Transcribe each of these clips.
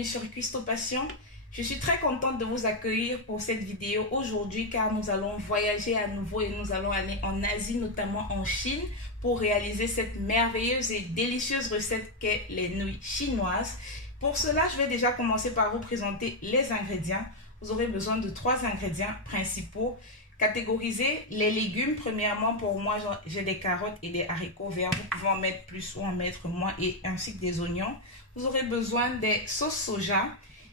bienvenue sur Cuistot Passion. Je suis très contente de vous accueillir pour cette vidéo aujourd'hui car nous allons voyager à nouveau et nous allons aller en Asie, notamment en Chine, pour réaliser cette merveilleuse et délicieuse recette qu'est les nouilles chinoises. Pour cela, je vais déjà commencer par vous présenter les ingrédients. Vous aurez besoin de 3 ingrédients principaux. Catégoriser les légumes. Premièrement, pour moi, j'ai des carottes et des haricots verts. Vous pouvez en mettre plus ou en mettre moins, et ainsi que des oignons. Vous aurez besoin des sauces soja.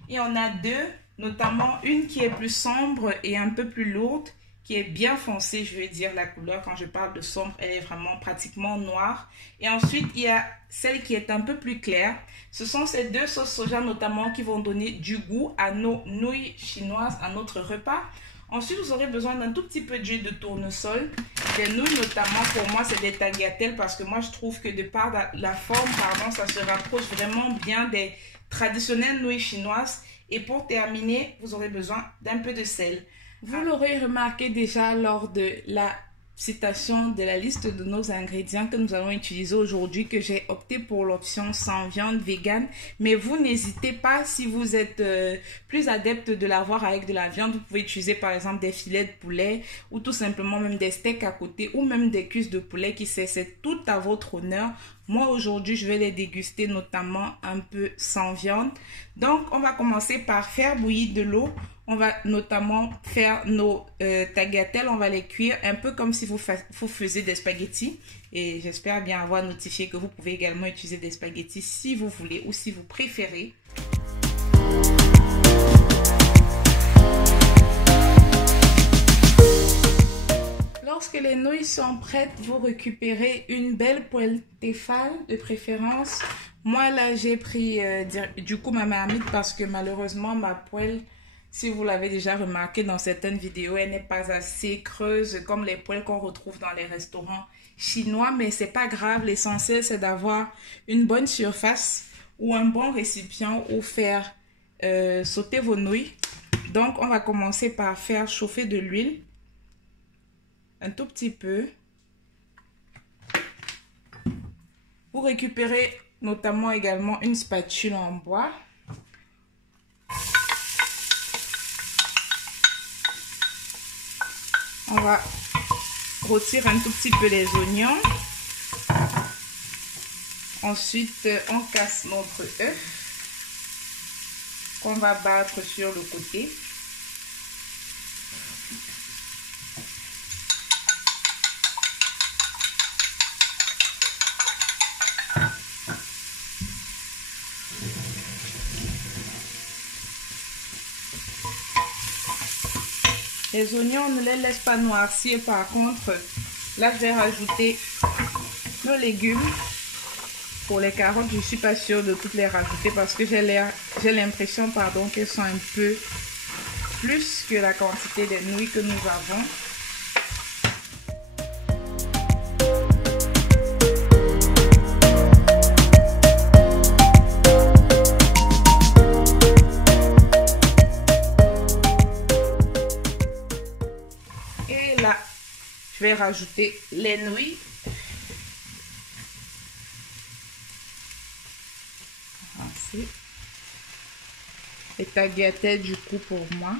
Il y en a 2, notamment une qui est plus sombre et un peu plus lourde, qui est bien foncée, je veux dire la couleur. Quand je parle de sombre, elle est vraiment pratiquement noire. Et ensuite, il y a celle qui est un peu plus claire. Ce sont ces 2 sauces soja notamment qui vont donner du goût à nos nouilles chinoises, à notre repas. Ensuite, vous aurez besoin d'un tout petit peu d'huile de tournesol. Des nouilles notamment, pour moi, c'est des tagliatelles parce que moi, je trouve que de par la forme, ça se rapproche vraiment bien des traditionnelles nouilles chinoises. Et pour terminer, vous aurez besoin d'un peu de sel. Vous l'aurez remarqué déjà lors de la citation de la liste de nos ingrédients que nous allons utiliser aujourd'hui, que j'ai opté pour l'option sans viande vegan. Mais vous n'hésitez pas, si vous êtes plus adepte de l'avoir avec de la viande, vous pouvez utiliser par exemple des filets de poulet ou tout simplement même des steaks à côté ou même des cuisses de poulet, qui sait, c'est tout à votre honneur. Moi aujourd'hui je vais les déguster notamment un peu sans viande. Donc on va commencer par faire bouillir de l'eau. On va notamment faire nos tagliatelles, on va les cuire un peu comme si vous faisiez des spaghettis. Et j'espère bien avoir notifié que vous pouvez également utiliser des spaghettis si vous voulez ou si vous préférez. Lorsque les nouilles sont prêtes, vous récupérez une belle poêle Tefal de préférence. Moi là j'ai pris du coup ma marmite parce que malheureusement ma poêle, si vous l'avez déjà remarqué dans certaines vidéos, elle n'est pas assez creuse comme les poêles qu'on retrouve dans les restaurants chinois. Mais c'est pas grave, l'essentiel c'est d'avoir une bonne surface ou un bon récipient où faire sauter vos nouilles. Donc on va commencer par faire chauffer de l'huile. Un tout petit peu. Vous récupérez notamment également une spatule en bois. On va rôtir un tout petit peu les oignons. Ensuite, on casse notre œuf qu'on va battre sur le côté. Les oignons, on ne les laisse pas noircir. Par contre, là, je vais rajouter nos légumes. Pour les carottes, je ne suis pas sûre de toutes les rajouter parce que j'ai l'impression qu'elles sont un peu plus que la quantité des nouilles que nous avons. Je vais rajouter les nouilles. Ainsi. Les tagliatelles du coup pour moi.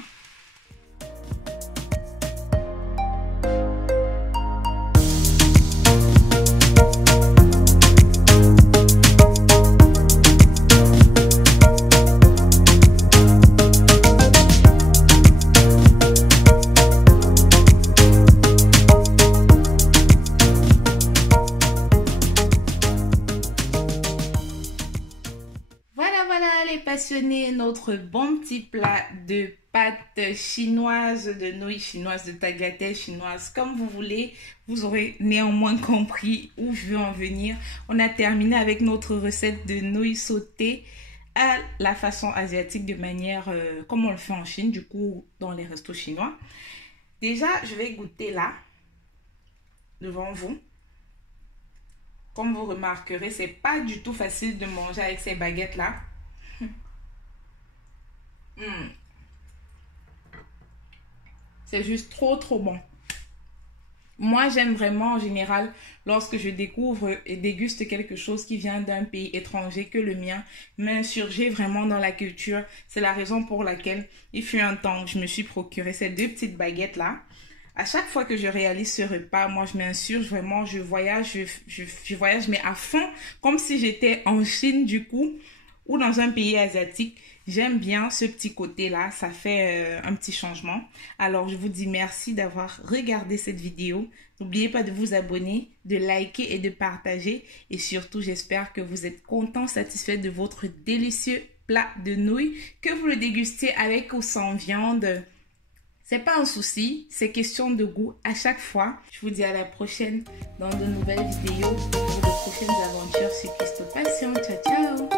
Les passionnés, notre bon petit plat de pâtes chinoises, de nouilles chinoises, de tagliatelles chinoises, comme vous voulez. Vous aurez néanmoins compris où je veux en venir. On a terminé avec notre recette de nouilles sautées à la façon asiatique, de manière comme on le fait en Chine, du coup dans les restos chinois. Déjà, je vais goûter là, devant vous. Comme vous remarquerez, c'est pas du tout facile de manger avec ces baguettes là. C'est juste trop bon. Moi, j'aime vraiment en général lorsque je découvre et déguste quelque chose qui vient d'un pays étranger que le mien, m'insurger vraiment dans la culture. C'est la raison pour laquelle il fut un temps où je me suis procuré ces deux petites baguettes-là. À chaque fois que je réalise ce repas, moi, je m'insurge vraiment, je voyage, je voyage, mais à fond, comme si j'étais en Chine du coup, ou dans un pays asiatique. J'aime bien ce petit côté-là, ça fait un petit changement. Alors, je vous dis merci d'avoir regardé cette vidéo. N'oubliez pas de vous abonner, de liker et de partager. Et surtout, j'espère que vous êtes content, satisfait de votre délicieux plat de nouilles, que vous le dégustez avec ou sans viande. C'est pas un souci, c'est question de goût à chaque fois. Je vous dis à la prochaine dans de nouvelles vidéos pour de prochaines aventures sur Christo Passion. Ciao, ciao!